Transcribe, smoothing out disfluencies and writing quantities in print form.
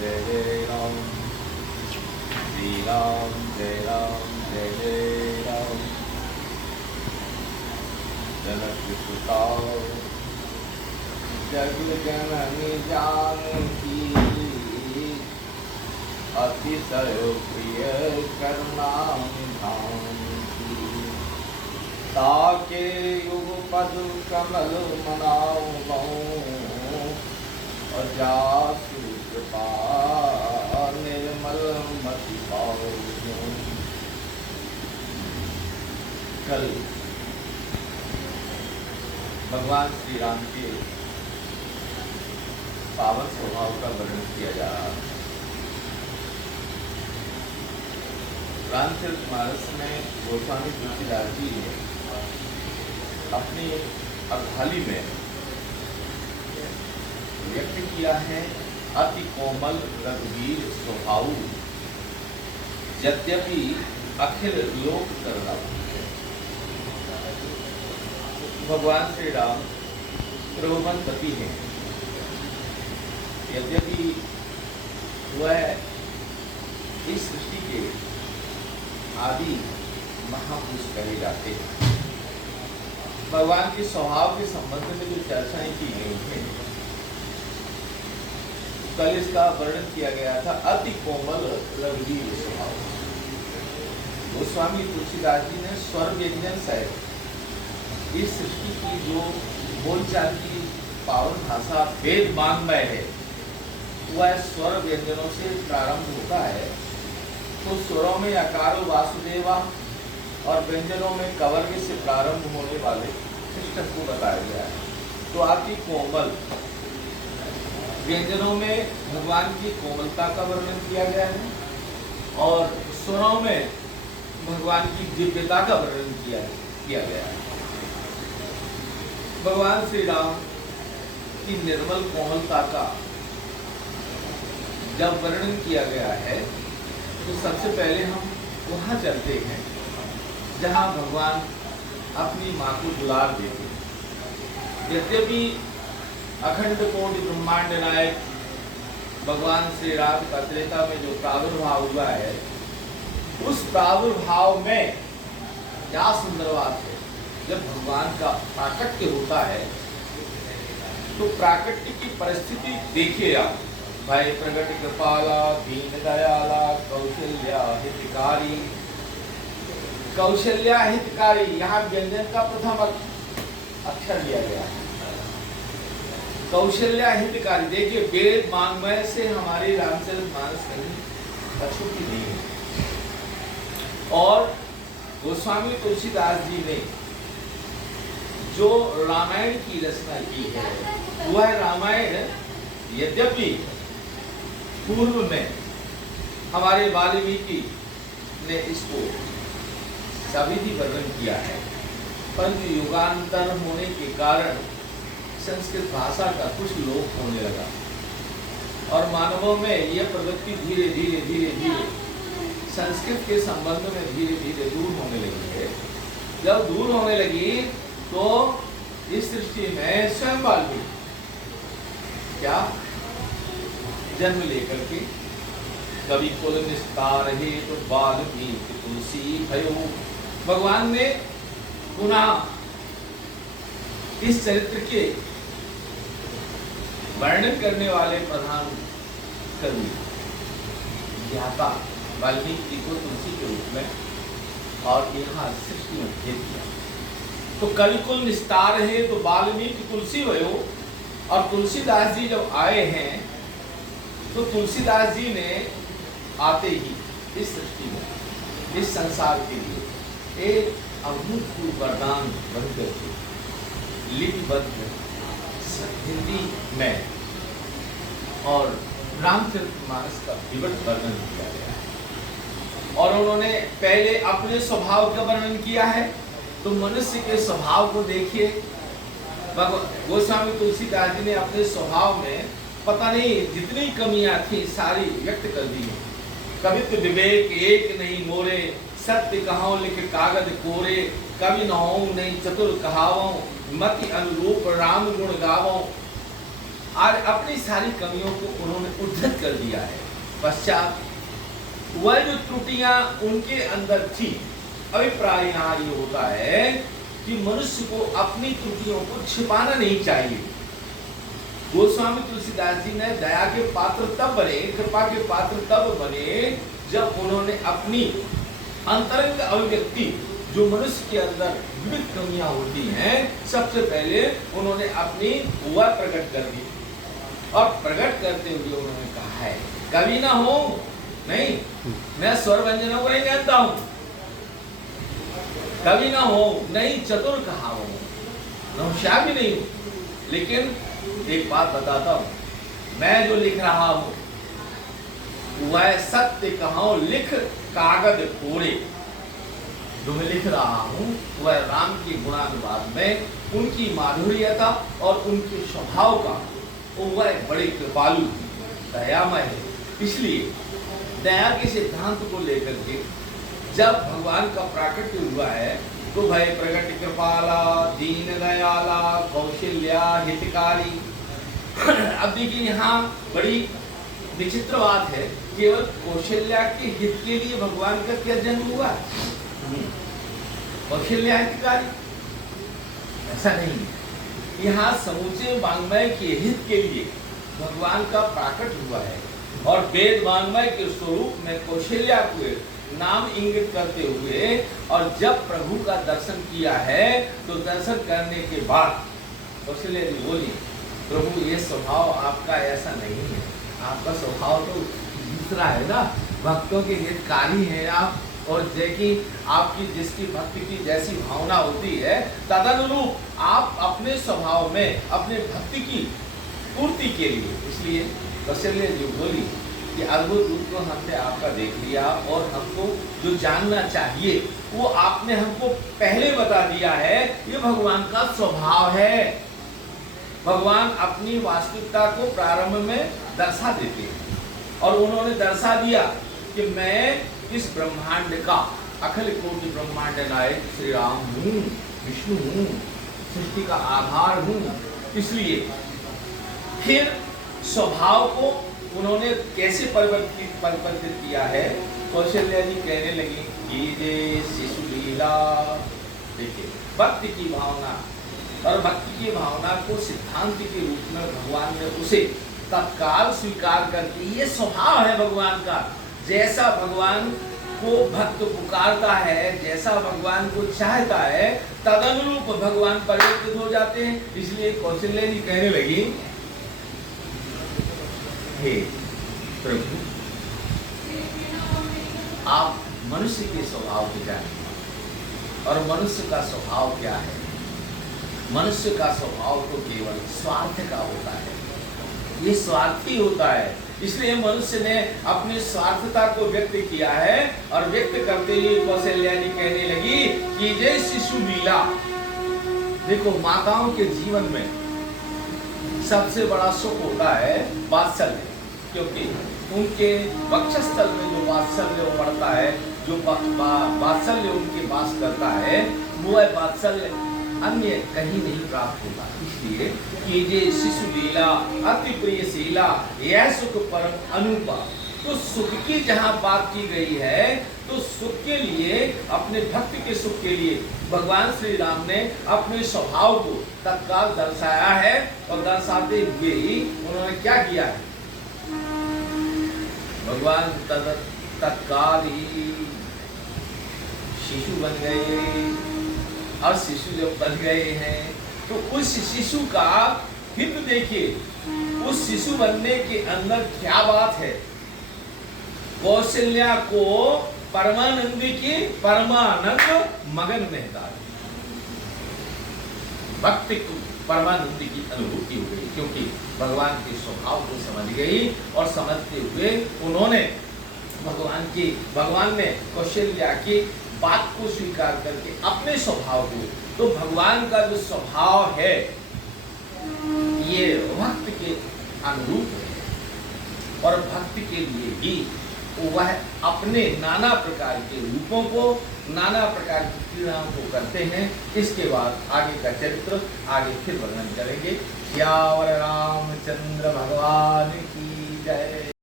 जय जय राम। श्री राम जय जय राम। जनक सुता जग जननी जानकी, अतिशय प्रिय करुणा निधान की। ताके युग पद कमल मनाऊं, और जासु कृपा निर्मल मति पाऊं। कल भगवान श्री राम के पावन स्वभाव का वर्णन किया जा रहा है। रामचरितमानस में गोस्वामी तुलसीदास जी ने अपनी अर्धाली में व्यक्त किया है अति कोमल रघुवीर स्वभाव, यद्यपि अखिल लोक करलाऊ। भगवान श्री राम त्रिभुवन पति हैं, यद्यपि वह इस सृष्टि के आदि महापुरुष कहे जाते हैं। भगवान के स्वभाव के संबंध में जो चर्चाएं की गई हैं, कल इसका वर्णन किया गया था अति कोमल रघुवीर स्वभाव। गोस्वामी तुलसीदास जी ने स्वर व्यंजन सहित इस सृष्टि की जो बोलचाल की पावन भाषा वेद वाङ्मय है, वह स्वर व्यंजनों से प्रारंभ होता है। तो स्वरों में अकारो वासुदेवा और व्यंजनों में कवर्ग से प्रारंभ होने वाले सिस्टम को बताया गया है। तो अति कोमल व्यंजनों में भगवान की कोमलता का वर्णन किया गया है, और स्वरों में भगवान की दिव्यता का वर्णन किया गया है। भगवान श्री राम की निर्मल कोमलता का जब वर्णन किया गया है, तो सबसे पहले हम वहाँ चलते हैं जहाँ भगवान अपनी माँ को दुलार देते हैं। यद्यपि अखंड कोटि ब्रह्मांड नायक भगवान श्री राम का त्रेता में जो प्रादुर्भाव हुआ है, उस प्रादुर्भाव में क्या सुंदर बात है। जब भगवान का प्राकट्य होता है, तो प्राकट्य की परिस्थिति देखिए आप। भय प्रगट कृपाला दीन दयाला कौशल्या हितकारी। कौशल्या हितकारी, यहाँ व्यंजन का प्रथम अक्षर लिया गया है। कौशल्या हितकारी, देखिए वेद वाङ्मय से हमारी रामचरितमानस कहीं अछूती नहीं है। और गोस्वामी तुलसीदास जी ने जो रामायण की रचना की है, वह रामायण यद्यपि पूर्व में हमारे वाल्मीकि ने इसको सविधि वर्णन किया है, परंतु युगांतर होने के कारण संस्कृत भाषा का कुछ लोप होने लगा, और मानवों में यह प्रवृत्ति धीरे धीरे संस्कृत के संबंध में धीरे धीरे दूर होने लगी है। जब दूर होने लगी, तो इस सृष्टि में स्वयं वाल्मीकि क्या जन्म लेकर के कवि कुल निस्तार हे तो वाल्मीकि तुलसी भयो। भगवान ने पुनः इस चरित्र के वर्णन करने वाले प्रधान कवि ज्ञाता वाल्मीकि को तुलसी के रूप में और यहाँ सृष्टि में भेज दिया। तो कवि कुल निस्तार है तो वाल्मीकि तुलसी भयो। और तुलसीदास जी जब आए हैं, तो तुलसीदास जी ने आते ही इस सृष्टि में, इस संसार के लिए एक अभूतपूर्व वरदान बनकर के लिपिबद्ध हिंदी में और रामचरितमानस का विवरण वर्णन किया गया है। और उन्होंने पहले अपने स्वभाव का वर्णन किया है। तो मनुष्य के स्वभाव को देखिए, गोस्वामी तुलसीदास जी ने अपने स्वभाव में पता नहीं जितनी कमियां थी सारी व्यक्त कर दी है। कवित्व विवेक एक नहीं मोरे, सत्य कहो लिख कागज कोरे, कवि नहो नहीं चतुर कहावो, मति अनुरूप राम गुण गावो। और अपनी सारी कमियों को उन्होंने उद्धृत कर दिया है। पश्चात वह जो त्रुटियां उनके अंदर थी, अभिप्राय यहाँ ये होता है कि मनुष्य को अपनी त्रुटियों को छिपाना नहीं चाहिए। गोस्वामी तुलसीदास जी ने दया के पात्र तब बने, कृपा के पात्र तब बने, जब उन्होंने अपनी अंतरंग अभिव्यक्ति जो मनुष्य के अंदर विविध कमियां होती हैं, सबसे पहले उन्होंने अपनी वह प्रकट कर दी। और प्रकट करते हुए उन्होंने कहा है, कवि ना हो नहीं, मैं स्वर व्यंजनों को नहीं जानता हूं, कवि ना हो नहीं, चतुर कहा हो, होशियार भी नहीं हूं, लेकिन एक बात बताता हूं, मैं जो लिख रहा हूं वह सत्य कहो लिख कागज कोरे। जो मैं लिख रहा हूं वह राम के गुणानुवाद में उनकी माधुर्यता और उनके स्वभाव का वह बड़े कृपालु दयामय है। इसलिए दया के सिद्धांत को लेकर के जब भगवान का प्राकट्य हुआ है तो भय प्रगट कृपाला दीन दयाला कौशल्या हितकारी। अब देखिए यहाँ बड़ी विचित्र बात है, केवल कौशल्या के हित के लिए भगवान का क्या जन्म हुआ? कौशल्या हितकारी ऐसा नहीं है। यहाँ समूचे वांग्मय के हित के लिए भगवान का प्राकट हुआ है और वेद वांग्मय के स्वरूप में कौशल्या को नाम इंगित करते हुए, और जब प्रभु का दर्शन किया है तो दर्शन करने के बाद कौशल्या जी बोली, प्रभु ये स्वभाव आपका ऐसा नहीं है, आपका स्वभाव तो दूसरा है ना, भक्तों के हितकारी हैं आप, और जैकी आपकी जिसकी भक्ति की जैसी भावना होती है तदनुरूप आप अपने स्वभाव में अपने भक्ति की पूर्ति के लिए। इसलिए कौशल्या जी बोली कि अद्भुत रूप को हमने आपका देख लिया और हमको जो जानना चाहिए वो आपने हमको पहले बता दिया है। ये भगवान का स्वभाव है। भगवान अपनी वास्तविकता को प्रारंभ में दर्शा देते हैं और उन्होंने दर्शा दिया कि मैं इस ब्रह्मांड का अखिल कोटि ब्रह्मांड नायक श्री राम हूँ, विष्णु हूँ, सृष्टि का आधार हूँ। इसलिए फिर स्वभाव को उन्होंने कैसे परिवर्तित किया है? कौशल्या जी कहने लगी कि ये शिशु लीला, देखिए भक्ति की भावना, और भक्ति की भावना को सिद्धांत के रूप में भगवान ने उसे तत्काल स्वीकार करके, ये स्वभाव है भगवान का, जैसा भगवान को भक्त पुकारता है, जैसा भगवान को चाहता है तदनुरूप भगवान परिवर्तित हो जाते हैं। इसलिए कौशल्या जी कहने लगी, हे प्रभु आप मनुष्य के स्वभाव को जानिए, और मनुष्य का स्वभाव क्या है? मनुष्य का स्वभाव तो केवल स्वार्थ का होता है, ये स्वार्थी होता है। इसलिए मनुष्य ने अपनी स्वार्थता को व्यक्त किया है, और व्यक्त करते हुए कौशल्या जी कहने लगी कि जय शिशु लीला। देखो माताओं के जीवन में सबसे बड़ा सुख होता है वात्सल्य, क्योंकि उनके वक्षस्थल में जो वात्सल्य बढ़ता है, जो वात्सल्य उनके पास करता है, वो वात्सल्य अन्य कहीं नहीं प्राप्त होता। इसलिए कि ये शिशु लीला अति प्रिय शीला, यह सुख परम अनुपा। तो सुख की जहाँ बात की गई है, तो सुख के लिए, अपने भक्त के सुख के लिए भगवान श्री राम ने अपने स्वभाव को तत्काल दर्शाया है, और दर्शाते हुए ही उन्होंने क्या किया है? भगवान तत्काल ही शिशु बन गए, और शिशु जब बन गए हैं तो उस शिशु का हित देखिए, उस शिशु बनने के अंदर क्या बात है? कौशल्या को परमानंद की परमानंद मगन में डाल, भक्ति को परमानंद की अनुभूति हो गई, क्योंकि भगवान के स्वभाव को समझ गई, और समझते हुए उन्होंने भगवान ने कौशल्या की बात को स्वीकार करके अपने स्वभाव को, तो भगवान का जो स्वभाव है ये भक्त के अनुरूप है, और भक्त के लिए ही वह अपने नाना प्रकार के रूपों को, नाना प्रकार की क्रियाओं को करते हैं। इसके बाद आगे का चरित्र आगे फिर वर्णन करेंगे। सियावर रामचंद्र भगवान की जय।